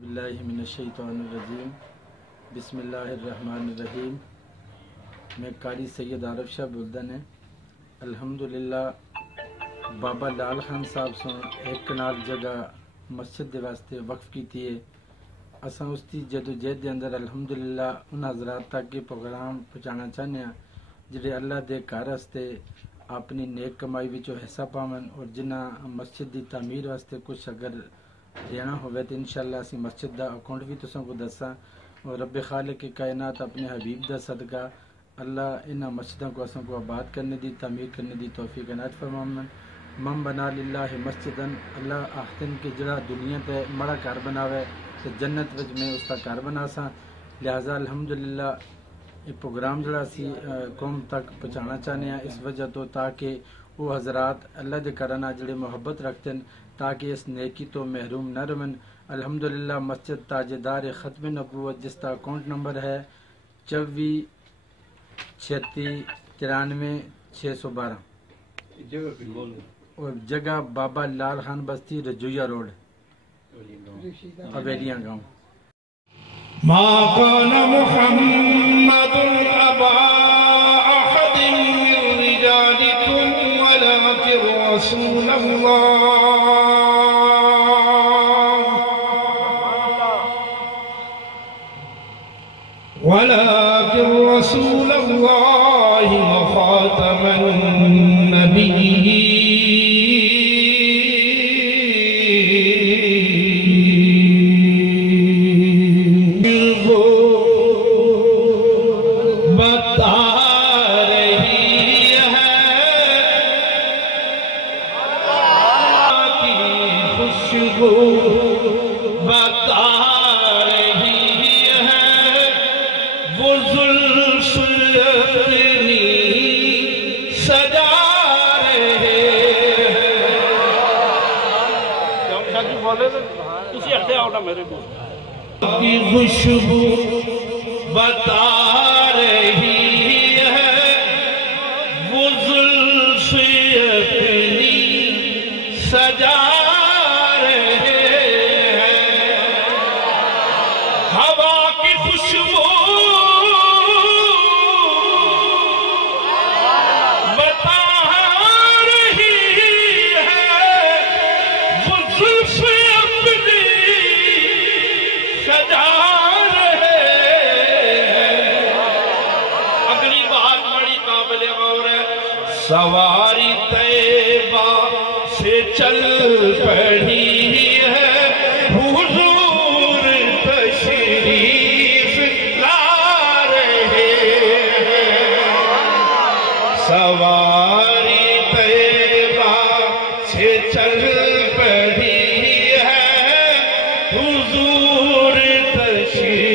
باللہ من الشیطان الرجیم بسم اللہ الرحمن الرحیم۔ میں قاری سید عارف شاہ بلدن ہے۔ الحمدللہ بابا لال خان صاحب سن ایک کنال جگہ مسجد دے واسطے وقف کی تھی ہے۔ اساں اس کی جدوجہد دے اندر الحمدللہ ان حضرات تک یہ پروگرام پہنچانا چاہنے ہیں جڑے اللہ دے گھر واسطے اپنی نیک کمائی وچوں حصہ پاون اور جنہ مسجد دی تعمیر واسطے کچھ اگر دینا ہوئے تو انشاءاللہ اسی مسجد دا اکاؤنٹ بھی تساں کو دساں، اور رب خالق کائنات اپنے حبیب دا صدقہ اللہ انہاں مسجدوں کو اساں کو آباد کرنے دی تعمیر کرنے دی توفیق عنایت فرماون۔ من بنا للہ مسجدن، اللہ آخدن کہ جڑا دنیا تے مڑا گھر بناوے تو جنت وچ میں اس کا گھر بنا ساں، لہذا الحمدللہ یہ پروگرام جڑا سی قوم تک پہنچانا چاہنے ہیں اس وجہ تو تاکہ وہ حضرات اللہ دے کرنا جڑے محبت رکھتے ہیں تاکہ اس نیکی تو محروم نہ رہن۔ الحمدللہ مسجد تاجدار ختم نبوت جس کا اکاؤنٹ نمبر ہے 24 36 93 612 اور جگہ بابا لال خان بستی رجویہ روڈ اویلیاں گاؤں۔ ما كان محمد أبا أحد من رجالكم ولكن رسول الله وخاتم النبيين کی خوشبو بتا رہی ہے، وہ زلف اپنی سجا رہے ہیں، ہوا کی خوشبو بتا رہی ہے، وہ زلف اپنی سجا رہے ہیں۔ اگلی بات بڑی قابل غور ہے۔ سواری طیبہ سے چل پڑی ہے، حضور تشریف لا رہے ہیں۔ سواری طیبہ سے چل پڑی ہے، حضور تشریف